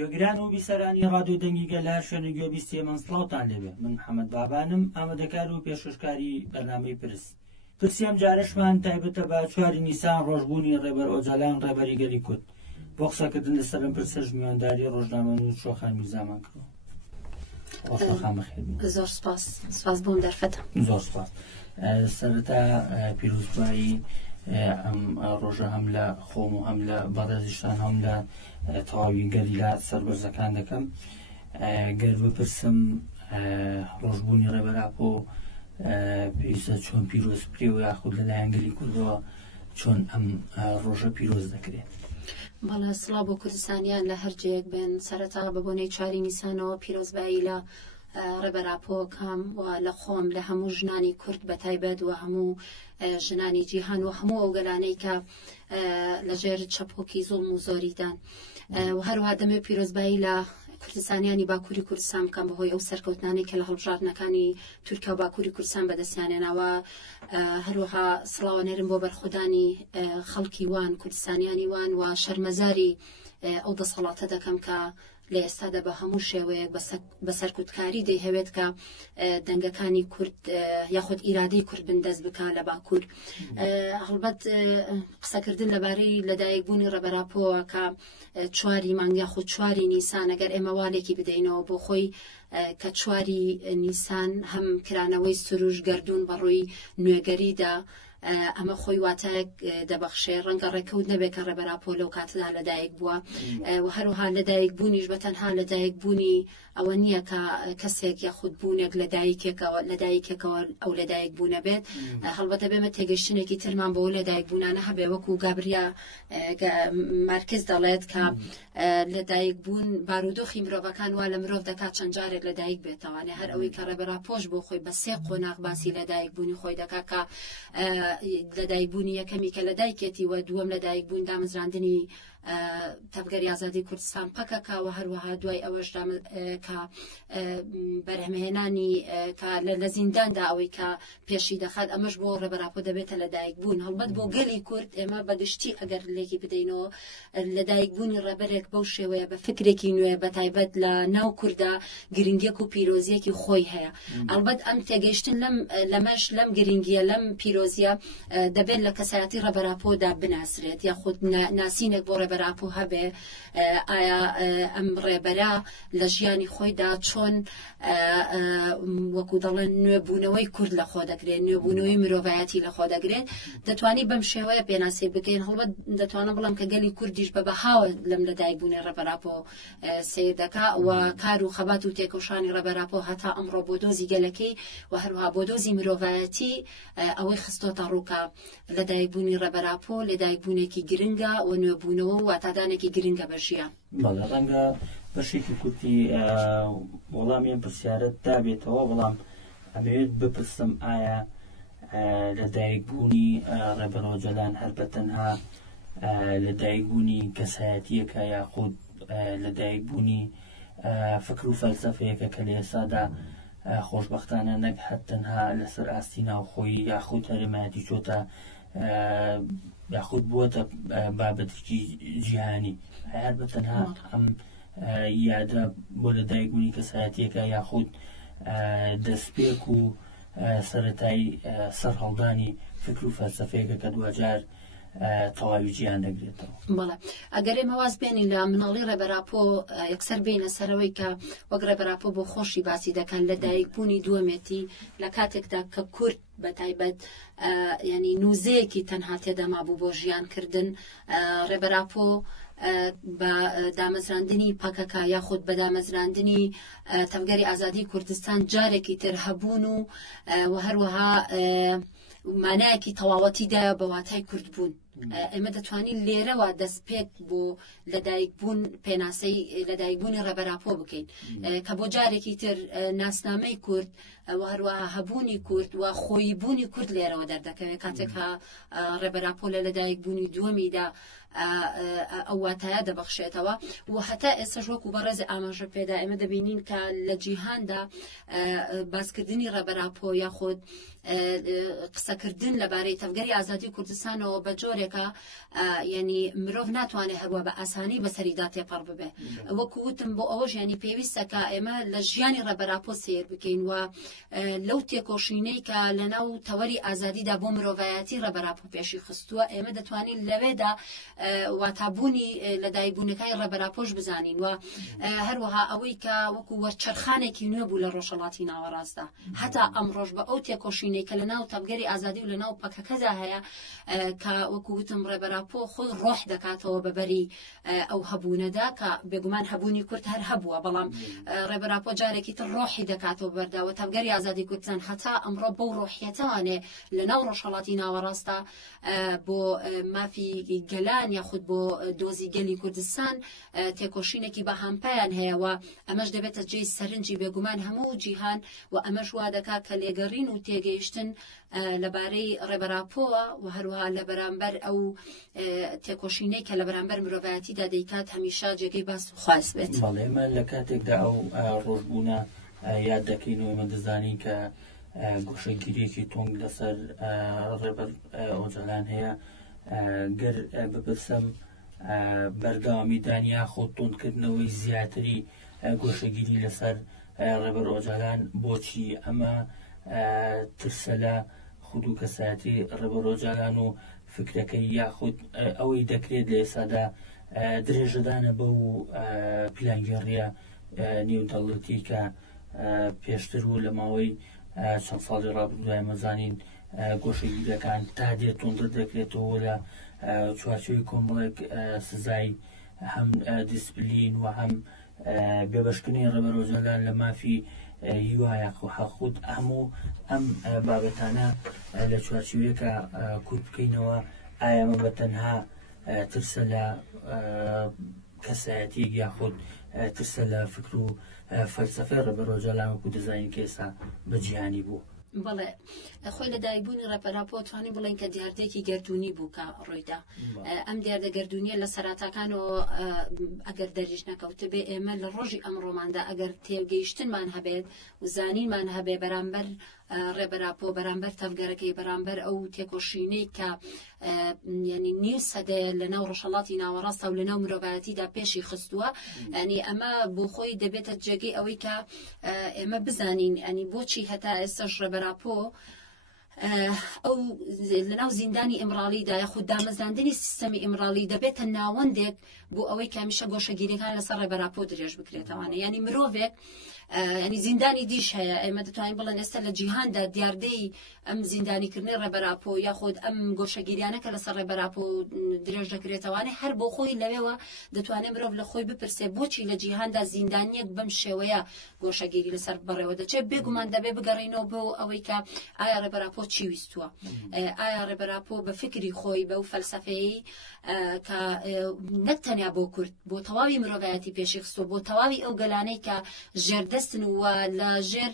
گوێگران و بیسەرانی ڕادیۆ دەنگی گەل لە هەر شوێنە گوێبیستی ئێمە سڵاوتان لێبێ. من محەممەد بابانم، ئامادەکار و پێشکاری بەرنامەی پرسیام جارشمان تایبەتە بە 4 نیسان ڕۆژبوونی ڕێبەر ئۆجەلان ڕێبەری گەلی کورد. بۆ قسەکردن لەسەر ئەم پرسە میوانداری ڕۆژنامە نووس شۆخان میرزامان کردەوە. زۆر سپاس بۆم دەرفەتە. زۆر سپاس. سەرەتا پیرۆزبایی ئەم ڕۆژە هەم لە خۆم و هەم لە بەڕێزیشتان هەم لە تەواوی گەلیلا سەربەرزەکان دەکەم. گەر بپرسم ڕۆژبوونی ڕێبەراپۆ پێویستە چۆن پیرۆز بکرێ و یاخود لەلایەن گەلی کوردەوە چۆن ئەم ڕۆژە پیرۆز دەکرێت؟ بەڵێ سڵاو بۆ کوردستانیان لە هەر جێک بێن. سەرەتا بە بۆنەی 4 نیسانەوە پیرۆزبایی لە ڕێبەراپۆکەم و لە خۆم لە هەموو ژنانی کورد بە تایبەت و هەموو ژنانی جیهان و هەموو ئەو گەلانەی کە لەژێر چەپۆکی زوڵم و زۆریدان و هەروها دەمێ پیرۆزبایی لە کوردستانیانی باکووری کوردستان بکەم بەهۆی ئەو سەرکەوتنانەی کە لە هەڵبژاردنەکانی تورکیا و باکووری کوردستان بەدەستیانێناوە. هەروەها سڵاوانێرم بۆ بەرخودانی خەڵکی وان کوردستانیانی وان و شەرمەزاری ئەو دەسەڵاتە دەکەم کە لە ئێستادا بە هەموو شێوەیەک بە سەرکوتکاری دەیهەوێت کە دەنگەکانی کورد یاخود ئیرادەی کورد بندەست بکە لە باکوور. هەڵبەت قسەکردن لەبارەی لەدایکبوونی ڕێبەراپۆوە کە 4 مانگ یاخود 4 نیسان ئەگەر ئێمە والێکی بدەینەوە بۆ خۆی کە 4 نیسان هەم کرانەوەی سروش گەردوون بەڕووی نوێگەریدا ئەمە خۆی واتایەک دەبەخشێ. ڕەنگە ڕێکەوت نەبێت کە ڕێبەراپۆ لەو کاتەدا لەدایک بووە و هەروها لەدایک بوونیش بەتەنها لەدایک بوونی ئەوە نییە کە کەسێک یاخود بوونێک لەدایکێکەوە ئەو لەدایک بوونە بێت. هەڵبەتە بێمە تێگەشتنێکی ترمان بەوە لەدایک بوونانە هەبێ وەکو گابریا مارکز دەڵێت کە لەدایک بوون بارودۆخی مرۆڤەکان وا لە مرۆڤ دەکات چەند جارێک لەدایک بێتەوانێ هەر ئەوەی کە ڕێبەراپۆش بۆ خۆی بە 3 قۆناغ باسی لەدایک بوونی خۆی دەکات کە لەدایکبوونی یەکەمی کە لەدایکێتی و دووەم لەدایکبوون دامەزراندنی تەبگەری ئازادی کوردستان پەکەکەوە هەروەها دوای ئەوەش کە بەرهەمهێنانی لە زینداندا ئەوەی کە پێشی دەخات ئەمەش بۆ ڕێبەراپۆ دەبێتە لەدایکبوون. هەڵبەت بۆ گەلی کورد ئێمە بەگشتی ئەگەر لێکی بدەینەوە لەدایکبوونی ڕێبەرێک بەو شێوەیە بە فکرێکی نوێ بە تایبەت لە ناو کووردا گرنگیەک و پیرۆزیەکی خۆی هەیە. هەڵبەت ئەم تێگەیشتن لەمەش لەم گرنگیە لەم پیرۆزیە دەبێت لە کەسایەتی ڕێبەراپۆدا بناسرێت یاخود ناسینێک بۆ ڕێبەراپۆ هەبێ ئایا ئەم ڕێبەرە لە ژیانی خۆیدا چۆن وەکو دەڵێن نوێبوونەوەی کورد لە خۆ دەگرێت نوێبوونەوەی مرۆڤایەتی لە خۆ دەگرێت. دەتوانانی بەم شێوەیە پێناسی بکەین. هەڵبەت دەتوانم بڵم کە گەلی کوردیش بە بەهاوە لەم لەدایکبوونی ڕێبەراپۆ سیر دەکا و کار و خەبات و تێکەوشانی ڕێبەراپۆ هەتا ئەمڕۆ بۆ دۆزی گەلەکەی و هەروها بۆ دۆزی مرۆڤایەتی ئەوەی خستۆتە ڕووکە لەدایکبوونی ڕێبەراپۆ لەدایکبوونێکی گرنگە و نوێبوونەوە و واتادانێکی گرنگە بە ژیان. بەڵێ ڕەنگە بەشێکی کورتی وەڵامیان پرسیارەت دابێتەوە، بەڵام ئەبێت بپرسم ئایا لەدایکبوونی ڕێبەر ئۆجەلان هەر بەتەنها لەدایکبوونی کەسایەتیەکە یاخود لەدایکبوونی فکر و فەلسەفەیەکە کە لە ئێستادا خۆشبەختانە نەک هەرتەنها لەسەر ئاستی ناوخۆیی یاخود هەرێمایەتی چۆتە یاخود بووەتە بابەتێکی جیهانی هەر بەتەنها ئەم یادە بۆ لەدایکبوونی کەسایەتیەکە یاخود دەستپێک و سەرەتایی سەرهەڵدانی فکر و فەلسەفەیەکە کە دوجار تەواوی جیهان دەگرێتەوە. بەڵێ ئەگەر ئێمە واز بێنین لە مناڵی ڕێبەراپۆ یەکسەر بینە سەرەوەی کە وەک ڕێبەراپۆ بۆ خۆشی باسی دەکەن لەدایکبوونی دووەمێتی لە کاتێکدا کە کورد بە تایبەت ینی نووزەیەکی تەنها تێدەما بوو بۆ ژیانکردن ڕێبەراپۆ بە دامەزراندنی پەکەکە یاخود بە دامەزراندنی تەبگەری ئازادی کوردستان جارێکی تر هەبوون و هەروەها مانایەکی تەواوەتیدا بە واتای کورد بوون. ئێمە دەتوانین لێرەوە دەستپێک بۆ لەدایکبوون پێناسەی لەدایکبوونی ڕێبەراپۆ بکەین کە بۆ جارێکی تر ناسنامەی کورد و هەروەها هەبوونی کورد و خۆی بوونی کورد لێرەوە دەردەکەوێت کاتێک ڕێبەراپۆ لە لەدایک بوونی دووەمیدا ئەو واتایە دەبەخشێتەوە و هەتا ئێستا وەکو بەڕێز ئاماژە پێدا ئێمە دەبینین کە لە جیهاندا باسکردنی ڕێبەراپۆ یاخۆت قسەکردن لەبارەی تەفگەری ئازادی کوردستانەوە بە جۆرێکە ینی مرۆڤ ناتوانێت هەروە بە ئاسانی بەسەریدا تێپەڕ ببێ وەکو وتم بۆ ئەوەش ینی پێویستەکە ئێمە لە ژیانی ڕێبەراپۆ سیر بکەین و لەو تێکۆشینەی کە لەناو تەوەری ئازادیدا بۆ مرۆڤایەتی ڕێبەراپۆ پێشی خستووە ئێمە دەتوانین لەوێدا واتابوونی لەدایکبوونەکەی ڕێبەراپۆش بزانین و هەروەها ئەوەی کە وەکو وەرچەرخانێکی نوێ بوو لە ڕۆژهەڵاتی ناوەڕاستدا هەتا ئەمڕۆژ بە ئەو تێکۆشینەی کە لەناو تەفگەری ئازادی و لەناو پەکەکەدا هەیە کە وەکو وتم ڕێبەراپۆ خۆی ڕۆح دەکاتەوە بەبەری ئەو هەبوونەدا کە بێگومان هەبوونی کورد هەر هەبووە بەڵام ڕێبەراپۆ جارێکی تر ڕۆحی دەکاتەوە بەرداوە تەفگەری ئازادی کوردستان هەتا ئەمڕۆ بەو ڕۆحیەتەوانێ لەناو ڕۆژهەڵاتی ناوەڕاستە بۆ مافی گەلان یاخود بۆ دۆزی گەلی کوردستان تێکۆشینێکی بەهامپەیان هەیەەوە ئەمەش دەبێتە جێی سەرنجی بێگومان هەموو جیهان و ئەمەش وا دەکات کە لێگەڕین و تێگەیشتن لەبارەی ڕێبەراپۆوە و هەروەها لە بەرامبەر ئەو تێکۆشینەی کە لە بەرامبەر مرۆڤایەتیدا دەیکات هەمیشە جێگەی باس خواست بێت. بەڵێمە لە کاتێکدا ئەو ڕۆژبوونە یاد دەکەین و ئێمە دەزانین کە گۆشەگیریەکی تۆنگ لەسەر ڕێبەر ئۆجەلان هەیە گەر بپرسم بەردەوامی دانیا خۆ تۆندکردنەوەی زیاتری گۆشەگیری لەسەر ڕێبەر ئۆجەلان بۆچی ئەمە ترسە لە خود و کەسایەتی ڕێبەر ئۆجەلان و فکرەکەی یاخود ئەوەی دەکرێت لە ئێسادا درێژەدانە بەو پلانگەڕیە نێودەوڵەتی کە پێشتر و لە ماوەی چەند ساڵی ڕابردووە مەزانین گۆشەگیرەکان تا دێت تۆندر دەکرێتەوە لە چوارچێوەی کۆمەڵێک سزای هەم دیسپلین و هەم بێبەشکردنی ڕێبەر ئۆجەلان لە مافی هیوایە خود هەموو ئەم بابەتانە لە چوارچێوەیەکە کورت بکەینەوە ئایا ئەمە بەتەنها ترسە لە کەسایەتی یاخود ترسە لە فکر و فەلسەفەی ڕێبەر ئۆجەلان وەکو دەزانین کە ئێستا بەجیهانی بوو. بەڵێ خۆی لە دایکبوونی ڕێبەراپۆ توانین بڵێن کە دیاردێکی گەردوونی بوو کە ڕۆیدا ئەم دیاردە گەردوونیە لە سەراتاکانەوە ئەگەر دەریژ نەکەوتە بێ ئێمە لە ڕۆژی ئەمڕۆماندا ئەگەر تێگەیشتنمان هەبێت و زانینمان هەبێ بەرامبەر ڕێبەراپۆ بەرامبەر تەفگەرەکەی بەرامبەر ئەو تێکۆشینەی کە ینی نیو سەدەیە لەناو ڕۆژهەڵاتی ناوەڕاستە و لەناو مرۆڤایەتیدا پێشی خستووە ینی ئەمە بۆ خۆی دەبێتە جێگەی ئەوەی کە ئێمە بزانین ئەنی بۆچی هەتا ئێستاش ڕێبەراپۆ ئەو لەناو زیندانی ئیمڕاڵیدا یاخود دامەزاندنی سیستەمی ئیمڕاڵی دەبێتە ناوەندێک بۆ ئەوەی کامیشە گۆشەگیریەکان لەسەر ڕێبەراپۆ درێژ بکرێتەوەوانە ینی مرۆڤێک ینی زیندانی دیش هەیە ئێمە دەتوانین بڵێن ئێستا لە جیهاندا دیاردەی ئەم زیندانیکردنی ڕێبەراپۆ یاخود ئەم گۆشەگیریانەکە لەسەر ڕێبەراپۆ درێژ دەکرێتەوەوانێ هەر بۆ خۆی لەوێەوە دەتوانێت مرۆڤ لە خۆی بپرسێ بۆچی لە جیهاندا زیندانیەک بەم شێوەیە گۆشەگیری لەسەر بڕێوە دەچێت بێگومان دەبێ بگەڕینەوە بۆ ئەوەی کە ئایا ڕێبەراپۆ چی ویستووە ئایا ڕێبەراپۆ بە فکری خۆی بەو فەلسەفەیەی کە نەک تەنیا بۆ کورد بۆ تەواوی مرۆڤایەتی پێشی خستووە بۆ تەواوی ئەو گەلانەی کە ژێردەستن وە لە ژێر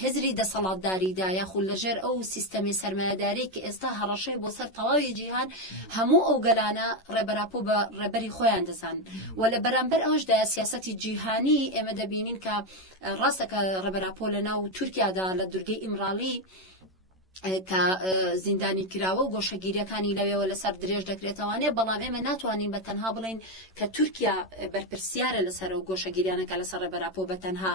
هزری دەسەڵاتداریدا یاخود لە ژێر ئەو سیستەمی سەرمایەداری کە ئێستا هەڕەشەی بۆ سەر تەواوی جیهان هەموو ئەو گەلانە ڕێبەراپۆ بە ڕێبەری خۆیان دەزان و لە بەرامبەر ئەوەشدا سیاسەتی جیهانی ئێمە دەبینین کە ڕاستەکە ڕێبەراپۆ لەناو تورکیادا لە دوورگەی ئیمڕاڵی کە زیندانی کراوە و گۆشەگیریەکانی لەوێەوە لەسەر درێژ دەکرێتەوانێ بەڵام ئێمە ناتوانین بە تەنها بڵین کە تورکیا بەرپرسیارە لەسەر و گۆشەگیریانەکە لەسەر ڕێبەراپۆ بە تەنها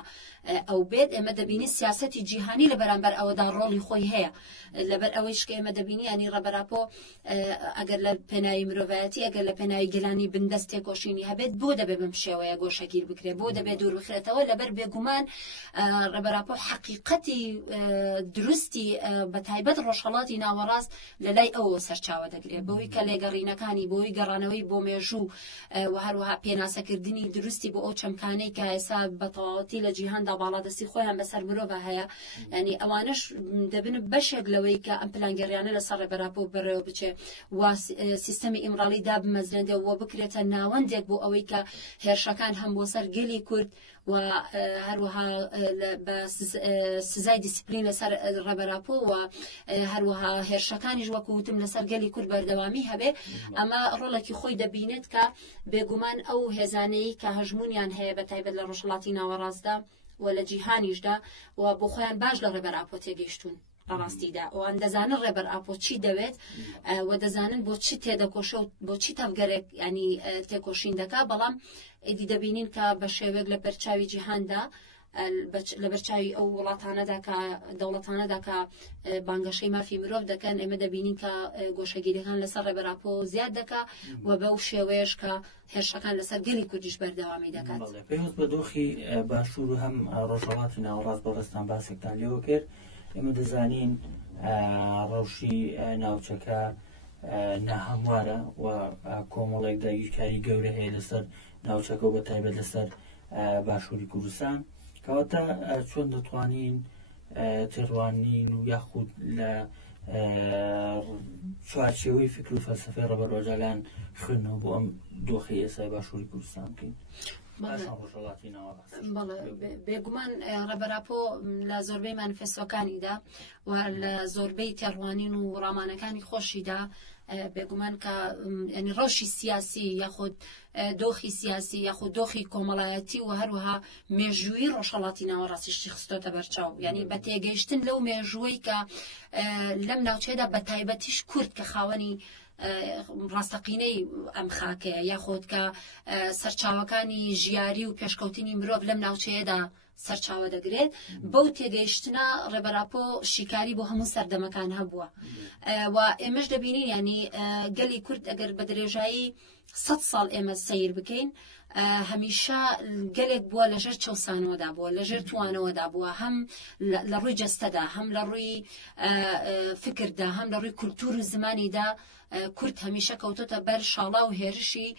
ئەو بێت ئێمە دەبینی سیاسەتی جیهانی لە بەرامبەر ئەوەدا ڕۆڵی خۆی هەیە لەبەر ئەوەی شکە ئێمە دەبینی ینی ڕێبەراپۆ ئەگەر لە پێناوی مرۆڤایەتی ئەگەر لە پێناوی گەلانی بندەست تێکۆشینی هەبێت بۆ دەبێت بەم شێوەیە گۆشەگیر بکرێت بۆ دەبێت دوور بخرێتەوە لەبەر بێگومان ڕێبەراپۆ حەقیقەتی دروستی بە تایبەت ڕۆژهەڵاتی ناوەڕاست لە لای ئەوە سەرچاوە دەگرێت بەوەی کە لێگەڕینەکانی بۆی گەڕانەوەی بۆ مێژوو و هەروەها پێناسەکردنی دروستی بۆ ئەو چەمکانەی کە ئێستا بە تەواوەتی لە جیهاندا باڵادەستی خۆیان بەسەر مرۆڤ هەیە ینی ئەوانش دەبن بەشێک لەوەی کە ئەم پلانگەڕیانە لەسەر ڕێبەراپۆ بەڕێوە بچێ و سیستەمی ئیمڕاڵی دابمەزرێنێ و بکرێتە ناوەندێک بۆ ئەوەی کە هێرشەکان هەم بۆ سەر گەلی کورد و هەروەها بە سزای دیسپلین لەسەر ڕێبەراپۆ و هەروەها هێرشەکانیش وەکوتم لەسەر گەلی کورد بەردەوامی هەبێ ئەمە ڕۆڵێکی خۆی دەبینێت کە بێگومان ئەو هێزانەی کە هەژمونیان هەیە بە تایبەت لە ڕۆژهەڵاتی ناوەڕاستدا و لە جیهانیشدا و بۆ خۆیان باش لە ڕێبەراپۆ تێگەیشتون ڕاستیدا ئەوان دەزانن ڕێبەراپۆ چی دەوێت و دەزانن بۆ چی تێدەکۆشە و بۆ چی تەفگەرێک ینی تێکۆشین دەکا بەڵام ئیدی دەبینین کە بە شێوەیەک لە بەرچاوی جیهاندا لە بەرچاوی ئەو وڵاتانەدا کە دەوڵەتانەدا کە بانگەشەی مافی مرۆڤ دەکەن ئێمە دەبینین کە گۆشەگیریەکان لەسەر ڕێبەراپۆ زیاد دەکا و بەو شێوەیەش کە هێرشەکان لەسەر گەلی کوردیش بەردەوامی دەکات. پێویست بە دۆخی باشوور و هەم ڕۆژهەڵاتی ناوەڕاست بەڕێستان باسێکتان لێوە کرد. ئێمە دەزانین ڕەوشی ناوچەکە ناهەموارە و کۆمەڵێک داگیرکاری گەورە هەیە لەسەر ناوچەکە و بە تایبەت لەسەر باشووری کوردستان کەواتە چۆن دەتوانین تێڕوانین و یاخود لە چوارچێوەی فکر و فەلسەفەی ڕەبەرۆجەلان خوێندنەوە بۆ ئەم دۆخی ئێستای باشووری کوردستان بکەین. بێگومان ڕێبەراپۆ لە زۆربەی مانیفێستۆکانیدا و لە زۆربەی تێڕوانین و ڕامانەکانی خۆشیدا بێگومان کە ینی ڕەوشی سیاسی یاخود دۆخی سیاسی یاخود دۆخی کۆمەڵایەتی و هەروەها مێژووی ڕۆژهەڵاتی ناوەڕاستیشتی خستۆتە بەرچاو ینی بە تێگەیشتن لەو مێژووی کە لەم ناوچەیەدا بە تایبەتیش کورد کە خاوەنی ڕاستەقینەی ئەم خاکەیە یاخۆت کە سەرچاوەکانی ژیاری و پێشکەوتنی مرۆڤ لەم ناوچەیەدا سەرچاوە دەگرێت بەو تێگەیشتنە ڕێبەراپۆ شیکاری بۆ هەموو سەردەمەکان هەبووە و ئێمەش دەبینین ینی گەلی کورد ئەگەر بە درێژایی 100 ساڵ ئێمە سیر بکەین هەمیشە گەلێک بووە لەژێر چەوسانەوەدا بووە لەژێر توانەوەدا بووە هەم لە ڕووی جەستەدا هەم لە ڕووی فکردا هەم لە ڕووی کولتور و زمانیدا کورد هەمیشە کەوتۆتە بەر شاڵا و هێرشی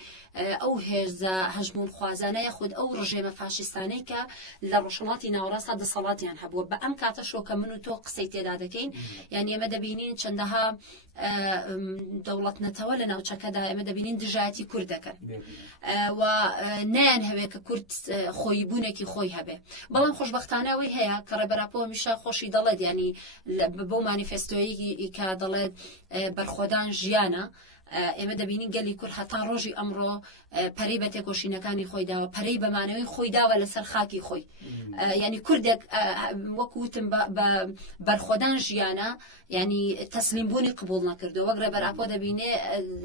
ئەو هێزە هەژمون خوازانەیە خود ئەو ڕژێمە فاشیستانەی کە لە ڕۆژهەڵاتی ناوەڕاستدا دەسەڵاتیان هەبووە بە ئەم کاتەشەوە کە من و تۆ قسەی تێدا دەکەین یعنی ئێمە دەبینین چەندەها دەوڵەت نەتەوە لە ناوچەکەدا ئێمە دەبینین دژایەتی کورد دەکەن و نیان هەوێ کە کورد خۆی بوونێکی خۆی هەبێ بەڵام خۆشبەختانە ئەوەی هەیە کە ڕێبەراپۆ هەمیشە خۆشی دەڵێت ینی بۆ مانیفێستۆیی کە دەڵێت بەرخۆدان ژیانە ئێمە دەبینین گەلی کورد هەتا ڕۆژی ئەمڕۆ پەرەی بە تێکۆشینەکانی خۆی داوە پەرەی بەمانەوەی خۆی داوە لەسەر خاکی خۆی ینی کوردێک وەکوتم بە بەرخۆدان ژیانە ینی تەسلیمبوونی قبول نەکردو وەک ڕێبەراپۆ دەبینێ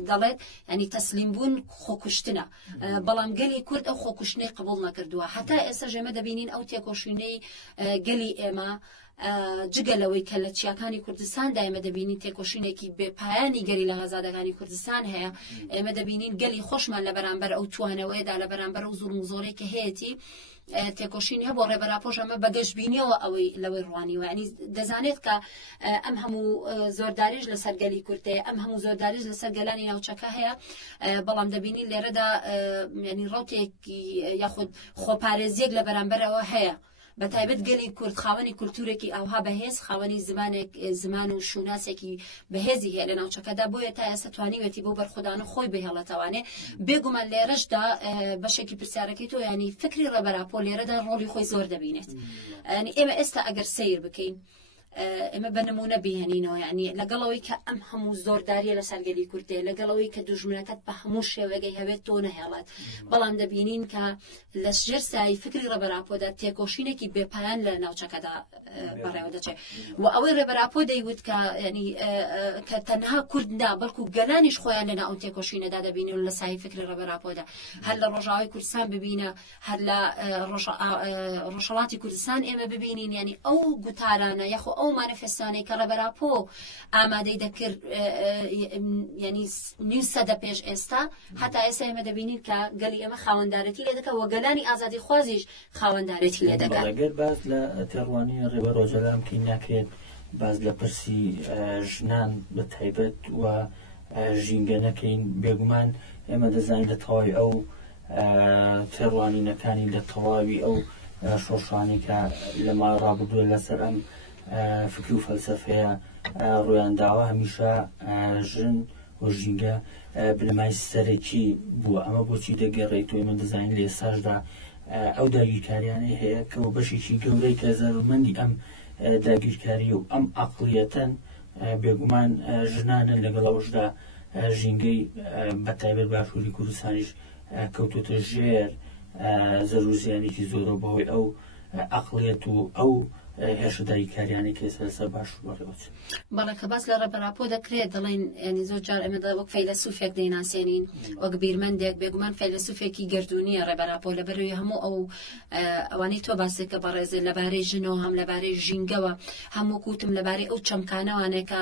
دەڵێت ینی تەسلیمبوون خۆکوشتنە بەڵام گەلی کورد ئەو خۆکوشتنەی قبول نەکردووە هەتا ئێستا ژێمە دەبینین ئەو تێکۆشینەی گەلی ئێمە جگەلەوەی کە لە چیاکانی کوردستاندا ئێمە دەبینین تێکۆشینێکی بێپایانی گەری لە هەزادەکانی کوردستان هەیە ئێمە دەبینین گەلی خۆشمان لە بەرامبەر ئەو توانەوەیدا لە بەرامبەر ئەو زوڵم و زۆرەی کە هەیەی تێکۆشین هەیە بۆ ڕێبەراپۆش ئەمە بەگەشتبینیەوە ئەوەی لەوەی ڕوانیوە ینی دەزانێت کە ئەم هەموو زۆرداریش لەسەر گەلی کورتەیە ئەم هەموو زۆرداریش لەسەر گەلانی ناوچەکە هەیە بەڵام دەبینین لێرەدا ینی ڕەوتێکی یاخود خۆپارێزیەک لە بەرامبەرەوە هەیە بە تایبەت گەلی کورد خاوەنی کولتورێکی ئەوها بەهێز خاوەنی زمان و شوناسێکی بەهێزی هەیە لە ناوچەکەدا بۆیە تا ئێستا توانیوێتی بۆ بەرخودانە خۆی بهێڵێتەوانێ بێگومان لێرەشدا بەشێکی پرسیارەکەی تۆ ینی فکری ڕێبەراپۆ لێرەدا ڕۆڵی خۆی زۆر دەبینێت ینی ئێمە ئێستا ئەگەر سیر بکەین ئێمە بە نمونە بهێنینەوە ینی لەگەڵەوەی کە ئەم هەموو زۆرداریە لە سەرگەلی کورتێ لەگەڵەوەی کە دوژمنەکەت بە هەموو شێوەگەی هەبێت تۆ نەهێڵات بەڵام دەبینین کە لە ژێر سای فکری ڕێبەراپۆدا تێکۆشینێکی بێپایان لە ناوچەکەدا بەڕێوە دەچێت و ئەوەی ڕێبەراپۆ دەیوت کە ینی کە تەنها کورد نا بەڵکو گەلانیش خۆیان لە ناو تێکۆشینەدا دەبینین و لە سای فکری ڕێبەراپۆدا هەر لە ڕۆژاوای کوردستان ببینە هەر لە ڕۆژهەڵاتی کوردستان ئێمە ببینین ینی ئەو گوتارانە یاخۆ ئەو مانیفێستانەی کە ڕێبەراپۆ ئامادەی دەکرد ینی نیو سەدە پێش ئێستا هەتا ئێستا ئێمە دەبینین کە گەلی ئێمە خاوەندارەتی لێ دەکات و گەلانی ئازادی خوازیش خاوەندارەتی لێ دەکات. ئەگەر باز لە تێڕوانی ڕێبەرۆجەلام کە ناکرێت باز لە پرسی ژنان بە تایبەت و ژینگە نەکەین بێگومان ئێمە دەزانین لە تەواوی ئەو تێڕوانینەکانی لە تەواوی ئەو شۆشانی کە لە ماڵ ڕابردووە لەسەر ئەم فکر و فەلسەفەیە ڕویان داوە هەمیشە ژن و ژینگە بنەمای سەرەکی بووە ئەمە بۆچی دەگەڕێت و ئێمە دەزانین لە ئێستاشدا ئەو داگیرکاریانەی هەیە کەەوە بەشێکی گەورەی کە زەرمەندی ئەم داگیرکاری و ئەم عەقڵیەتەن بێگومان ژنانە لەگەڵەوەشدا ژینگەی بەتایبەت باشووری کوردستانیش کەوتوتە ژێر زەروزیانێکی زۆرە بەهۆی ئەو عەقڵیەت و ئەو هێشە داگیرکاریانی کە ئێستا لەسەر باشوور بەڕێوەچێت. بەڵێ کە باس لە ڕێبەراپۆ دەکرێت دەڵێن ینی زۆر جار ئێمە وەک فەیلسوفێک دەیناسێنین وەک بیرمەندێک بێگومان فەیلسوفێکی گردوونیە ڕێبەراپۆ لەبەرەوەی هەموو ئەوانەی تۆ باسێکە بەڕێزێ لەبارەی ژنەوە هەم لەبارەی ژینگەوە هەموو کوتم لەبارەی ئەو چەمکانەوانێکە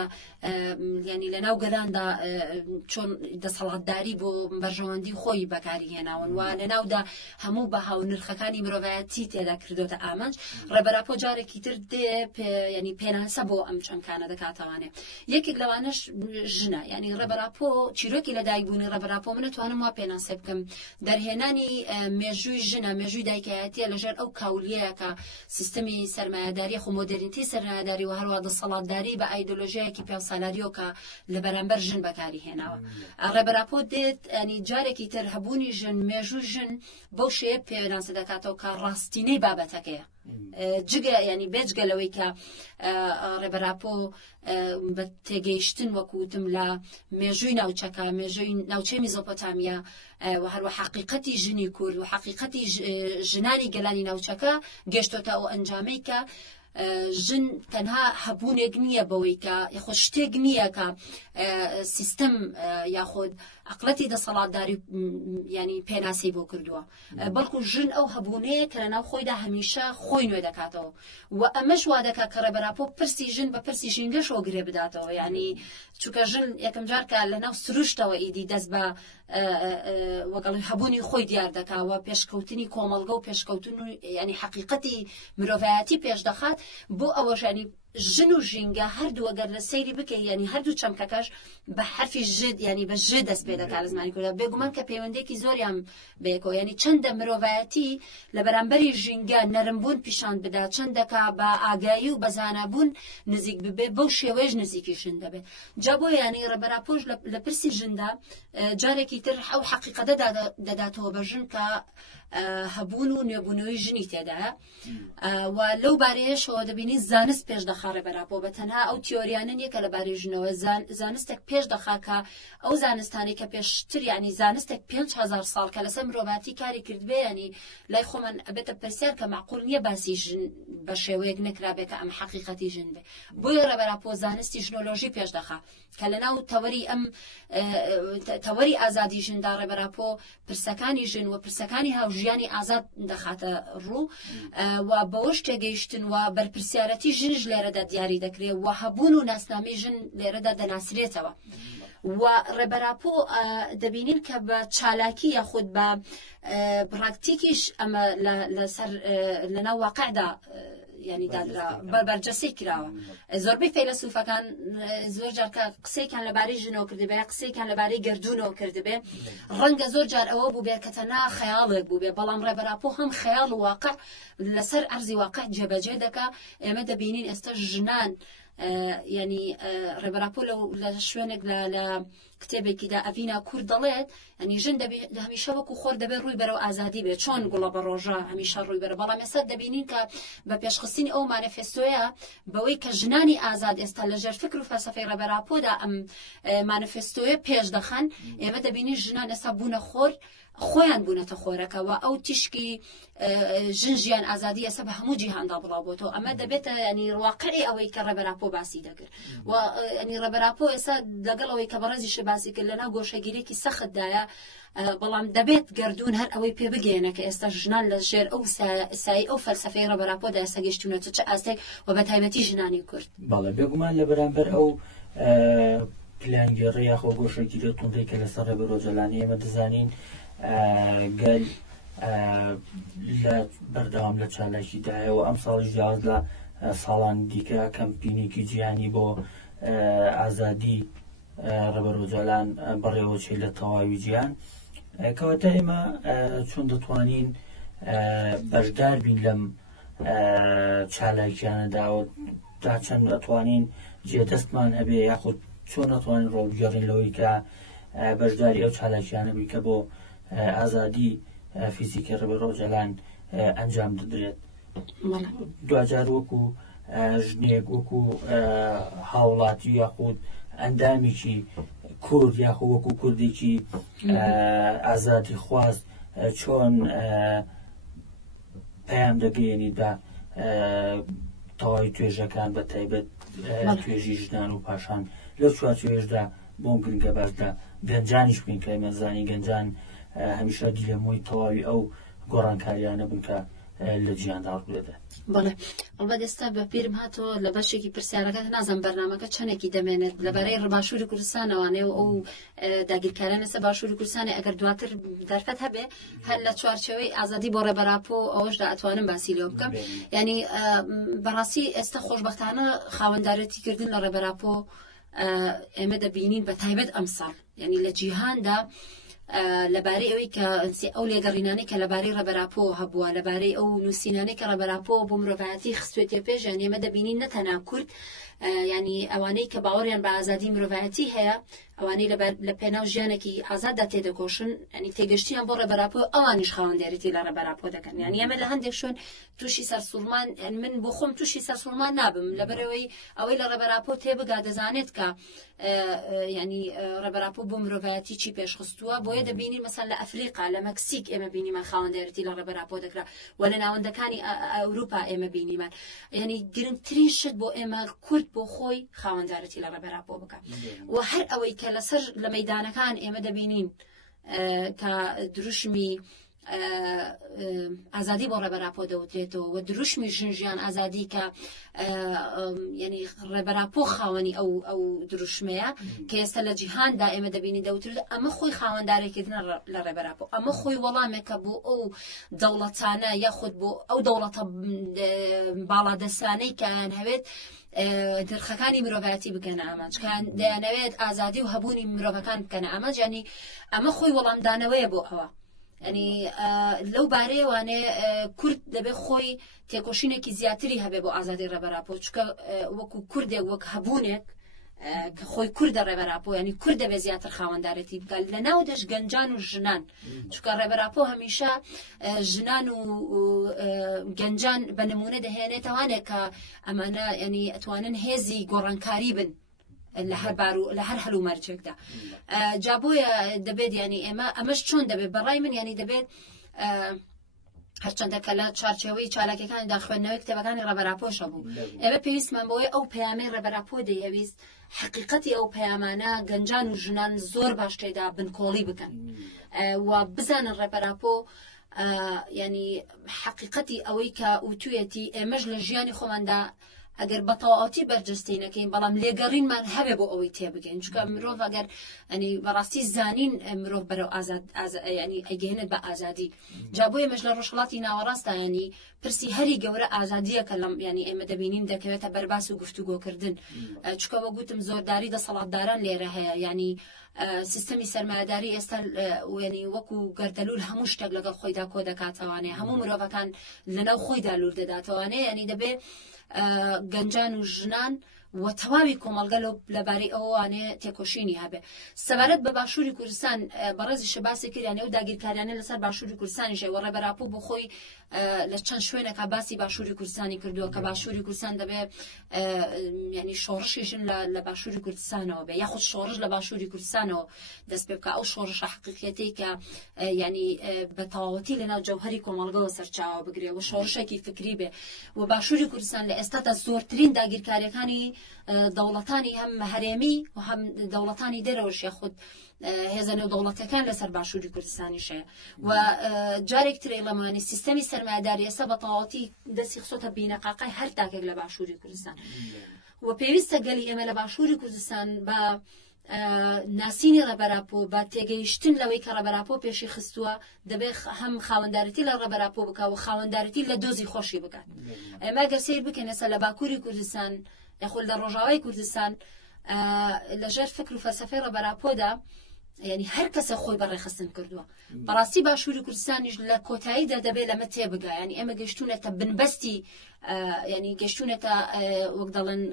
ینی لەناو گەلاندا چۆن دەسەڵاتداری بۆ بەرژەوەندی خۆی بەکاری هێناون و لەناودا هەموو بەهاو نرخەکانی مرۆڤایەتی تێدا کردوتە ئامانج ڕێبەراپۆ جارێکی تر دێ ینی پێناسە بۆ ئەم چەمکانە دەکاتەوانێ یەکێک لەوانش ژنە ینی ڕێبەراپۆ چیرۆکی لەدایکبوونی ڕێبەراپۆ من نەتوانم وا پێناسێ بکەم دەرهێنانی مێژووی ژنە مێژووی دایکایەتیە لەژێر ئەو کاولیەیە کە سیستەمی سەرمایەداری خۆ مۆدرنیتی سەرمایەداری و هەروە دەسەڵاتداری بە ئایدۆلۆژیایەکی پێوسالاریۆ کە لە بەرامبەر ژن بەکاری هێناوە ڕێبەراپۆ دێت ینی جارێکی تر هەبوونی ژن مێژووی ژن بەو شێوەیە پێناسە دەکاتەوە کە ڕاستینەی بابەتەکەیە جگە ینی بێجگە لەوەی کە ڕێبەراپۆ بە تێگەیشتن وەکوتم لە مێژووی ناوچەکە مێژووی ناوچەی میزۆپۆتامیا و هەروە حەقیقەتی ژنی کورد و حەقیقەتی ژنانی گەلانی ناوچەکە گەشتۆتە ئەو ئەنجامەی کە ژن تەنها هەبوونێک نییە بەوەی کە یاخۆ شتێک نییە کە سیستەم یاخۆد عەقڵەتی دەسەڵاتداری ینی پێناسی بۆ کردووە بەڵکو ژن ئەو هەبوونەیە کە لەناو خۆیدا هەمیشە خۆی نوێ دەکاتەوە و ئەمەش وا دەکات کە ڕێبەراپۆ پرسی ژن بە پرسی ژینگەش ئۆگرێ بداتەوە ینی چونکە ژن یەکەم جار کە لەناو سروشتەوە ئیدی دەست بە وەگەڵی هەبوونی خۆی دیار دەکاوە پێشکەوتنی کۆمەڵگە و پێشکەوتن و ینی حەقیقەتی مرۆڤایەتی پێش دەخات بۆ ئەوەش ینی ژن و ژینگە هەردوو ئەگەر لە سەیری بکەی ینی هەردوو چەمکەکەش بە حرفی ژد ینی بە ژ دەست پێ دەکات لە زمانی کوردی بێگومان کە پەیوەندێکی زۆریان بەیەکەوە ینی چەندە مرۆڤایەتی لە بەرامبەری ژینگە نەرمبوون پیشان بدات چەندەکە بە ئاگایی و بە زانابوون نزیک ببێ بەو شێوەیەش نزیکی ژن دەبێت جا بۆ ینی ڕێبەراپۆش لە پرسی ژندا جارێکی تر ئەو حەقیقەتە دەداتەوە بە ژن کە هەبوون و نوێبوونەوەی ژنی تێدایە و لەو بارەیەشەوە دەبینی زانست پێش دەخا ڕێبەراپۆ بە تەنها ئەو تیۆریانە نییە کە لەبارەی ژنەوە زانستێک پێش دەخا کە ئەو زانستانی کە پێشتر ینی زانستێک 5,000 ساڵ کە لەسەر مرۆڤاتی کاری کردبێ ینی لای خۆمان ئەبێتە پرسیار کە معقول نییە باسی ژن بە شێوەیەک نەکرابێت کە ئەم حەقیقەتی ژن بێ بۆیە ڕێبەراپۆ زانستی ژنۆلۆژی پێش دەخا کە لەناو تەوەری ئەم تەوەری ئازادی ژندا ڕێبەراپۆ پرسەکانی ژن و پرسەکانی هاوژیانی ئازاد دەخاتە ڕوو و بەوەش تێگەیشتن و بەرپرسیارەتی ژنش لێرەدا دیاری دەکرێت و هەبوون و ناسنامی ژن لێرەدا دەناسرێتەوە و ڕێبەراپۆ دەبینین کە بە چالاکی یاخود بە پراکتیکیش ئەمە لەسەر لەناو واقعدا ینی دادرا بەرجەسەی کراوە زۆربەی فەیلسوفەکان زۆر جار کە قسەیان لەبارەی ژنەوە کردبێ قسەیان لەبارەی گردوونەوە کردبێ ڕەنگە زۆر جار ئەوە بوو بێت کە تەنها خەیاڵێک بوو بێ بەڵام ڕێبەراپۆ هەم خەیاڵ و واقع لەسەر ئەرزی واقع جێبەجێ دەکا ئێمە دەبینین ئێستا ژنان ینی ڕێبەراپۆ لە شوێنێک لە کتێبێکیدا ئەڤینا کورد دەڵێت ئەنی ژن هەمیشە وەکو خۆر دەبێت ڕووی بەرەو ئازادی بێت چۆن گوڵە بە ڕۆژە هەمیشە ڕووی بەرە بەڵام ئێستا دەبینین کە بە پێشخستنی ئەو مانیفێستۆیە بەوەی کە ژنانی ئازاد ئێستا لەژێر فکر و فەلسەفەی ڕێبەراپۆدا ئەم مانیفێستۆیە پێش دەخەن ئێمە دەبینین ژنان ئێستا بوونە خۆر خۆیان بوونەتە خۆرەکەەوە ئەو تیشکی ژن ژیان ئازادی ئێستا بە هەموو جیهاندا بڵاو بۆتەوە ئەمە دەبێتە ینی ڕواقعی ئەوەی کە ڕێبەراپۆ باسی دەکرد و ینی ڕێبەراپۆ ئێستا لەگەڵ ئەوەی کە بەڕێزیش باسی کرد لەناو گۆشەگیرێکی سەختدایە بەڵام دەبێت گردوون هەر ئەوەی پێ بگەێنە کە ئێستا ژنان لە ژێر ئەو سایی ئەو فەلسەفەی ڕێبەراپۆدا ئێستا گەیشتوونەتە چه ئاستێک و بە تایبەتی ژنانی کورد بەڵێ بێگومان لە بەرامبەر ئەو پلانگەڕی یاخۆ گۆشەگیرە توندەی کە لەسەر ڕێبەرۆجەلانی ئێمە دەزانین گەل لە بەردەوام لە چالاکیدایەوە ئەم ساڵی جیاواز لە ساڵان دیکە کەمپینێکی جیهانی بۆ ئازادی ڕێبەرۆجەلان بەڕێوەچێ لە تەواوی جیهان کەواتە ئێمە چۆن دەتوانین بەشدار بین لەم چالاکیانەداوە تا چەند ئەتوانین جێدەستمان هەبێ یاخود چۆن ئەتوانین ڕۆڵگەڕین لەوەی کە بەشداری ئەو چالاکیانە بی کە بۆ ئازادی فیزیکی ڕێبەرۆجەلان ئەنجام دەدرێت. دوجار وەکو ژنێک وەکو هاوڵاتی یاخود ئەندامێکی کورد یاخود وەکو کوردێکی ئازادی خواست چۆن پەیام دەگەیەنی بە تەواوی توێژەکان بە تایبەت توێژی ژنان و پاشان لەو چوارچێوێژدا بۆم گرنگە باشدا گەنجانیش بین کە ئێمەزانی گەنجان هەمیشە دیلەمۆی تەواوی ئەو گۆڕانکاریانە بنکە لە جیاندا ڕوودەدات. بەڵێ ئەڵبەت ئێستا بە پیرم هاتەوە لە بەشێکی پرسیارەکەت نازانم بەرنامەکە چەندێکی دەمێنێت لەبارەی ڕباشووری کوردستانەوانێ و ئەو داگیرکارانە لەسەر باشووری کوردستانی ئەگەر دواتر دەرفەت هەبێ هەر لە چوارچێوەی ئازادی بۆ ڕێبەراپۆ ئەوەشدا ئەتوانم باسی لێ بکەم. ینی بەڕاستی ئێستا خۆشبەختانە خاوەندارەتیکردن لە ڕێبەراپۆ ئێمە دەبینین بە تایبەت ئەمساڵ ینی لە جیهاندا لەبارەی ئەوەی کە ئەو لێگەڕینانەی کە لەبارەی ڕێبەراپۆ هەبووە لەبارەی ئەو نووسینانەی کە ڕێبەراپۆ بۆ مرۆڤایەتی خستوێتە پێش یان ئێمە دەبینین نەتەنها کورد ینی ئەوانەی کە باوەڕیان بە ئازادی مرۆڤایەتی هەیە ئەوانەی لە پێناو ژیانێکی ئازاددا تێدەکۆشن ینی تێگەشتیان بۆ ڕێبەراپۆ ئەوانیش خاوەندێتی لە ڕێبەراپۆ دەکەن یانی ئێمە لە هەندێک شوێن تووشی سەرسوڵمان من بۆ خۆم تووشی سەرسوڵمان نابم لەبەرەوەی ئەوەی لە ڕێبەراپۆ تێبگا دەزانێت کە ینی ڕێبەراپۆ بۆ مرۆڤایەتی چی پێشخستووە بۆیە دەبینین مەسەن لە ئەفریقا لە مەکسیک ئێمە بینیمان خاوەندێتی لە ڕێبەراپۆ دەکرا و لە ناوەندەکانی ئەوروپا ئێمە بینیمان ینی گرنگترین شت بۆ ئێمە کورد بۆ خۆی خاوەندارەتی لە ڕێبەراپۆ بکات و هەر ئەوەی کە لەسەر لە مەیدانەکان ئێمە دەبینین کە دروشمی ئازادی بۆ ڕێبەراپۆ دەوترێتەوە و دروشمی ژنژیان ئازادی کە ینی ڕێبەراپۆ خاوەنی ئەو دروشمەیە کە ئێستا لە جیهاندا ئێمە دەبینی دەوترێت ئەمە خۆی خاوەندارێکردن لە ڕێبەراپۆ ئەمە خۆی وەڵامێکە بۆ ئەو دەوڵەتانە یاخود بۆ ئەو دەوڵەتە باڵادەستانەی کەیان هەوێت نرخەکانی مرۆڤایەتی بکەنە ئامانج کە دەیانەوێت ئازادی و هەبوونی مرۆڤەکان بکەنە ئامانج ینی ئەمە خۆی وەڵامدانەوەیە بۆ ئەوە ینی لەو بارەیەوانێ کورد دەبێت خۆی تێکۆشینێکی زیاتری هەبێ بۆ ئازادی ڕێبەراپۆ چکە وەکو کوردێک وەک هەبوونێک کە خۆی کوردە ڕێبەراپۆ ینی کورد دەبێت زیاتر خاوەندارەتی بکات لە ناو دەش گەنجان و ژنان چکە ڕێبەراپۆ هەمیشە ژنان و گەنجان بە نمونە دەهێنێتەوانێک کە ئەمانە ینی ئەتوانن هێزی گۆڕانکاری بن لە هەر هەلو مەرجێکدا جا بۆیە دەبێت ینی ئێمە ئەمەش چۆن دەبێت بەڕای من ینی دەبێت هەرچەندە کە لە چارچێوەی چالاکیەکانی داخوێندنەوەی کتێبەکانی ڕێبەراپۆشە بوو ئێمە پێویستمان بۆیە ئەو پەیامەی ڕێبەراپۆ دەیەویست حقیقەتی ئەو پەیامانە گەنجان و ژنان زۆر باش تێدا بنکۆڵی بکەن و بزانن ڕێبەراپۆ ینی حقیقەتی ئەوەی کە وتوێتی ئێمەش لە ژیانی خۆماندا ئەگەر بە تەواوەتی بەرجەستەی نەکەین بەڵام لێگەڕینمان هەبێ بۆ ئەوەی تێبگەین چکە مرۆڤ ئەگەر ئەنی بەڕاستی زانین مرۆڤ بەرەو ینی ئەگەێنێت بە ئازادی جا بۆ ئێمەش لە ڕۆژهەڵاتی ناوەڕاستە ینی پرسی هەری گەورە ئازادیە کە لەم ینی ئێمە دەبینین دەکەوێتە بەرباس و گفتوگۆکردن چکە وە گوتم زۆرداری دەسەڵاتداران لێرە هەیە ینی سیستەمی سەرمایه‌داری ئێستا ینی وەکو گەردەلوول هەموو شتێک لەگەڵ خۆیدا کۆ دەکاتەوانێ هەموو مرۆڤەکان لەناو خۆیدا لوور دەداتەوانێ ینی دەبێت گەنجان و ژنان و تەواوی کۆمەڵگە لەبارەی ئەوانێ تێکۆشینی هەبێ سەبارەت بە باشووری کوردستان بەڕێزی شەباسی کردیانێ و داگیرکاریانە لەسەر باشووری کوردستانیشێ و ڕێبەراپۆ بۆ خۆی لە چەند شوێنێکە باسی باشووری کوردستانی کردووە کە باشووری کوردستان دەبێت ینی شۆڕشیشن لە باشووری کوردستانەوە بێ یاخود شۆڕش لە باشووری کوردستانەوە دەست پێ بکە ئەو شۆڕشە حقیقەتی کە ینی بە تەواوەتی لەناو جەوهەری کۆمەڵگەوە سەرچاوە بگرێ و شۆڕشێکی فکری بێ و باشووری کوردستان لە ئێستادا زۆرترین داگیرکاریەکانی دەوڵەتانی هەم هەرێمی و هەم دەوڵەتانی دەرەوەش یاخود هێزە نێو دەوڵەتەکان لەسەر باشووری کوردستانیشەیە و جارێکترێ لەمانی سیستەمی سەرمایه‌داری ئێستا بە تەواوەتی دەستی خسۆتە بینەقاقای هەر تاکێک لە باشووری کوردستان و پێویستە گەلی ئێمە لە باشووری کوردستان بە ناسینی ڕێبەراپۆ بە تێگەیشتن لەوەی کە ڕێبەراپۆ پێشی خستووە دەبێت هەم خاوەندارەتی لە ڕێبەراپۆ بکات و خاوەندارەتی لە دۆزی خۆشی بکات ئێمە گەر سیر بکەین ئێستا لە باکووری کوردستان یاخود لە ڕۆژاوای کوردستان لەژێر فکر و فەلسەفەی ڕێبەراپۆدا ینی هەر کەسە خۆی بەڕێخستن کردووە بەڕاستی باشووری کوردستانیش لە کۆتاییدا دەبێت لەمە تێبگا ینی ئێمە گەشتونەتە بنبەستی ینی گەشتونەتە وەک دەڵێن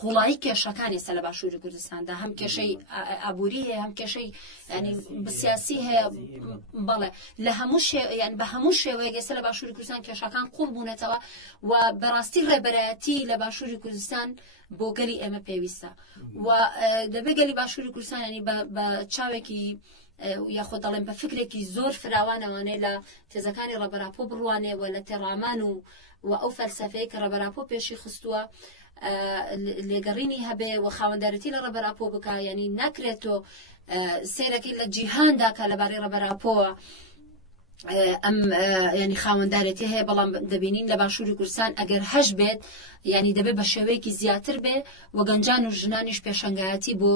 قوڵایی کێشەکانی سە لە باشووری کوردستاندا هەم کێشەی ئابووری هەیە هەم کێشەی ینی بسیاسی هەیە بەڵێ لە هەموو یان بە هەموو شێوەیەک ئێستا لە باشووری کوردستان کێشەکان قوڵ بوونەتەوە و بەڕاستی ڕێبەرایەتی لە باشووری کوردستان بۆ گەلی ئێمە پێویستە و دەبێ گەلی باشووری کوردستان ینی بە چاوێکی یاخۆ دەڵێن بە فکرێکی زۆر فراوانەوانێ لە تێزەکانی ڕێبەراپۆ بڕوانێ و لە تێڕامان و ئەو فەلسەفەیە کە ڕێبەراپۆ پێشی خستووە لێگەڕینی هەبێ و خاوەندارەتی لە ڕێبەراپۆ بکە ینی ناکرێتەوە سیرەکەی لە جیهاندا کە لەبارەی ڕێبەراپۆوە ئەم ینی خاوەندارەتی هەیە بەڵام دەبینین لە باشووری کوردستان ئەگەر هەش بێت ینی دەبێت بە شێوەیەکی زیاتر بێ و گەنجان و ژنانیش پێشەنگایەتی بۆ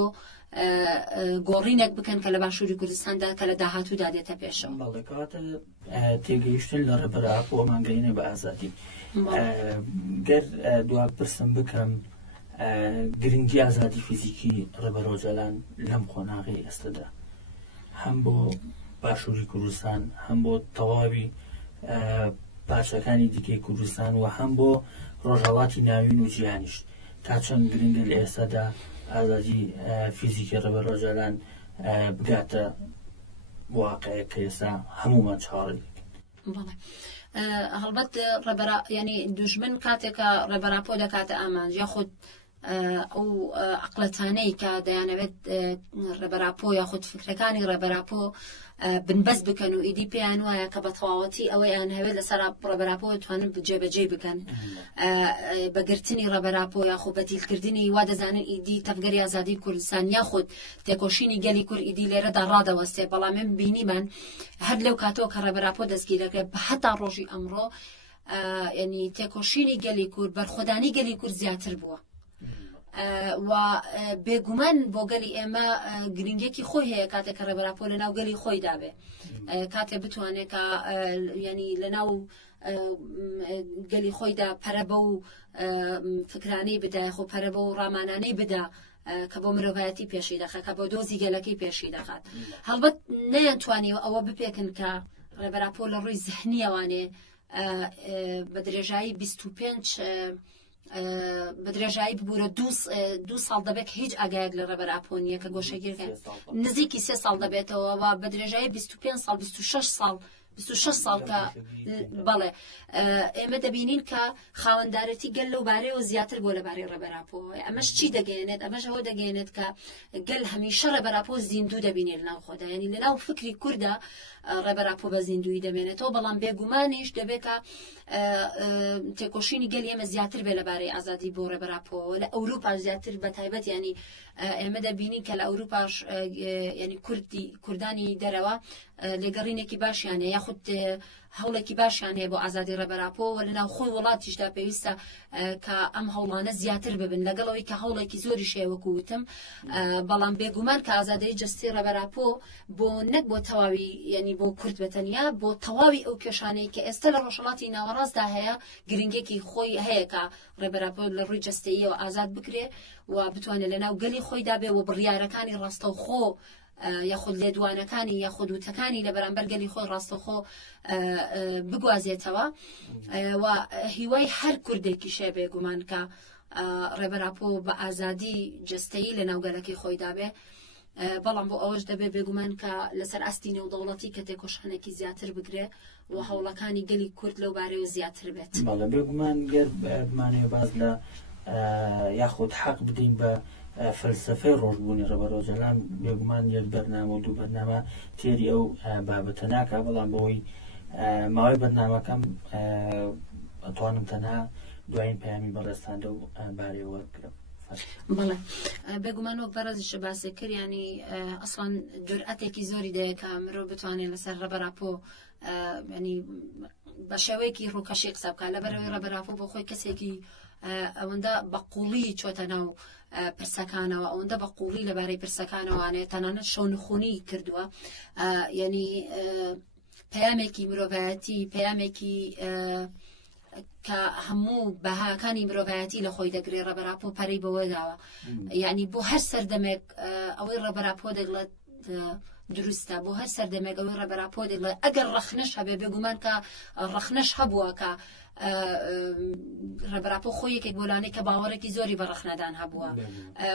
گۆڕینێک بکەن کە لە باشووری کوردستاندا کە لە داهاتوودا دێتە پێشەوە بەڵێکاتە تێگەیشتن لە ڕێبەراپۆ مانگەینە بە ئازادی گەر دوا پرسم بکەم گرنگی ئازادی فیزیکی ڕێبەرۆجەلان لەم خۆناغی ئێستادا هەم بۆ باشووری کوردستان هەم بۆ تەواوی پارچەکانی دیکەی کوردستان و هەم بۆ ڕۆژهەڵاتی ناوین و جیهانیش تا چەند گرنگە لە ئێستادا ئازادی فیزیکی ڕێبەرۆجەلان بگاتە واقعەیە کە ئێستا هەموومان چاوەڕێ دەکەین. هەڵبەت ڕێبەرا ینی دوژمن کاتێکە ڕێبەراپۆ دەکاتە ئامانج یاخود ئەو عقلەتانەی کە دەیانەوێت ڕێبەراپۆ یاخود فکرەکانی ڕێبەراپۆ بنبەست بکەن و ئیدی پێیان وایە کە بە تەواوەتی ئەوەیان هەوێت لەسەر ڕێبەراپۆ توانن جێبەجێ بکەن بەگرتنی ڕێبەراپۆ یاخود بەتیلکردنی وا دەزانن ئیدی تەفگەری ئازادی کوردستان یاخود تێکۆشینی گەلی کورد ئیدی لێرەدا ڕادەوەستێ بەڵام من بینیمان هەر لەو کاتەوە کە ڕێبەراپۆ دەستگیرەکرێت بە هەتا ڕۆژی ئەمڕۆ ینی تێکۆشینی گەلی کورد بەرخۆدانی گەلی کورد زیاتر بووە و بێگومان بۆ گەلی ئێمە گرنگێکی خۆی هەیە کاتێک کە ڕێبەراپۆ لە ناو گەلی خۆی دابێ کاتێ بتوانێت کە ینی لە ناو گەلی خۆیدا پەرە بە و فکرانەی بدای خۆ پەرە بە و ڕامانانەی بدا کە بۆ مرۆڤایەتی پێشی دەخات کە بۆ دۆزی گەلەکەی پێشی دەخات هەڵبەت نەیانتوانیوە ئەوە بپێکن کە ڕێبەراپۆ لە ڕووی زەهنیەوانێ بە درێژایی 25 بە درێژایی ببوورە 2 ساڵ دەبێت هیچ ئاگایەک لە ڕێبەراپۆ نییە کە گۆشەگیرکە نزیکی 3 ساڵ دەبێتەوە و بە درێژایی 25 ساڵ 26 ساڵ کە بەڵێ ئێمە دەبینین کە خاوەندارەتی گەل لەو بارەیەوە زیاتر بۆ لەبارەی ڕێبەراپۆ ئەمەش چی دەگەێنێت ئەمەش ئەوە دەگەێنێت کە گەل هەمیشە ڕێبەراپۆ زیندوو دەبینێت لەناو خۆدا ینی لەناو فکری کووردا ڕێبەراپۆ بە زیندوی دەمێنێتەوە بەڵام بێگومانیش دەبێت کە تێکۆشینی گەل ئێمە زیاتر بێ لەبارەی ئازادی بۆ ڕێبەراپۆ لە ئەوروپا زیاتر بە تایبەت ینی ئێمە دەبینین کە لە ئەوروپاش ینی کوردانی دەرەوە لێگەڕینێکی باشیانە یاخود هەوڵێکی باشیان هەیە بۆ ئازادی ڕێبەراپۆ و لەناو خۆی وڵاتیشدا پێویستە کە ئەم هەوڵانە زیاتر ببن لەگەڵەوەی کە هەوڵێکی زۆری شێوەکو وتم بەڵام بێگومان کە ئازادی جستی ڕێبەراپۆ بۆ نەک بۆ تەواوی ینی بۆ کورد بەتەنیا بۆ تەواوی ئەو کێشانەی کە ئێستا لە ڕۆژهەڵاتی ناوەڕاستدا هەیە گرنگێکی خۆی هەیە کە ڕێبەراپۆ لە ڕووی جستەییەوە ئازاد بکرێ و بتوانێت لەناو گەلی خۆیدا بێ و بڕیارەکانی ڕاستەوخۆ یاخود لێدوانەکانی یاخود وتەکانی لە بەرامبەر گەلی خۆی ڕاستەوخۆ بگوازێتەوە و هیوای هەر کوردێکی شێ بێگومان کە ڕێبەراپۆ بە ئازادی جستەیی لە ناوگەلەکەی خۆیدا بێ بەڵام بۆ ئەوەش دەبێ بێگومان کە لەسەر ئاستی نێودەوڵەتی کە تێکۆشانێکی زیاتر بگرێ و هەوڵەکانی گەلی کورد لەو بارەیەوە زیاتر بێت بەڵێ بێگومان گەر بمانەوێ باز لە یاخود حەق بدەین بە فەلسەفەی ڕۆژبوونی ڕێبەرۆجەلان بێگومان یەک بەرنامە و دوو بەرنامە تێری ئەو بابەتە ناکا بەڵام بەوەی ماوەی بەرنامەکەم ئەتوانم تەنها دوایین پەیامی بەڕێستان لەو بارەیەوە بکرم. بەڵێ بێگومان وەک بەڕێزیش باسی کرد ینی ئەسڵان جورئەتێکی زۆری دەیە کە مرۆڤ بتوانێت لەسەر ڕێبەراپۆ ینی بە شێوەیەکی ڕووکەشی قسە بکات لەبەرەوەی ڕێبەراپۆ بۆ خۆی کەسێکی ئەوەندە بەقووڵی چۆتە ناو پرسەکانەوە ئەوەندە بەقووڵی لەبارەی پرسەکانەوانێت تەنانەت شەونخوونی کردووە ینی پەیامێکی مرۆڤایەتی پەیامێکی کە هەموو بەهاکانی مرۆڤایەتی لە خۆی دەگرێت ڕێبەراپۆ پەرەی بەوە داوە یعنی بۆ هەر سەردەمێک ئەوەی ڕێبەراپۆ دەگڵێت دروستە بۆ هەر سەردەمێک ئەوەی ڕێبەراپۆ دێڵێ ئەگەر ڕەخنەش هەبێ بێگومان کە ڕەخنەش هەبووە کە ڕێبەراپۆ خۆی یەکێک بۆلانەی کە باوەڕێکی زۆری بە ڕەخنەدان هەبووە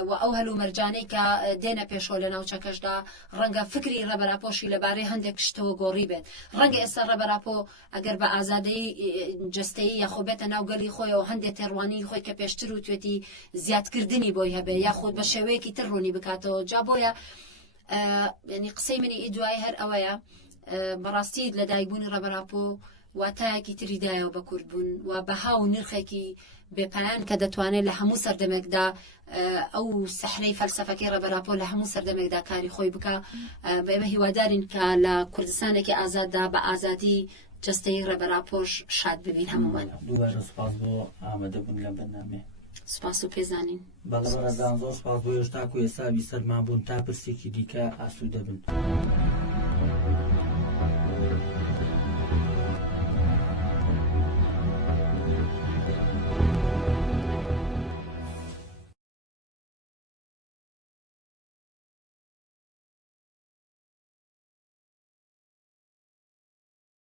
و ئەو هەلوو مەرجانەی کە دێنە پێشەوە لە ناوچەکەشدا ڕەنگە فکری ڕێبەراپۆشی لەبارەی هەندێک شتەوە گۆڕی بێت ڕەنگە ئێستا ڕێبەراپۆ ئەگەر بە ئازادەی جەستەیی یاخۆ بێتە ناوگەلی خۆیەوە هەندێک تێڕوانی خۆی کە پێشتر و توێتی زیادکردنی بۆی هەبێ یاخود بە شێوەیەکی تر ڕوونی بکاتەوە جا بۆیە ینی قسەی منی ئیدوای هەر ئەوەیە بەڕاستی لە دایکبوونی ڕێبەراپۆ واتایەکی تریدایەوە بە کورتبوون و بەها و نرخێکی بێپایان کە دەتوانێت لە هەموو سەردەمێکدا ئەو سەحرەی فەلسەفەکەی ڕێبەراپۆ لە هەموو سەردەمێکدا کاری خۆی بکە بەمە هیوادارین کە لە کوردستانێکی ئازاددا بە ئازادی جەستەی ڕێبەراپۆش شاد ببین هەمومان. دووبارە سوپاس بۆ ئامادەبوون لە بەرنامێ. سوپاس و پێزانین. بەڵێ بەڕێزان زۆر سوپاس بۆ هێشتا و ئێستا بیسەرمان بوون تا پرسێکی دیکە ئاسوودە بن.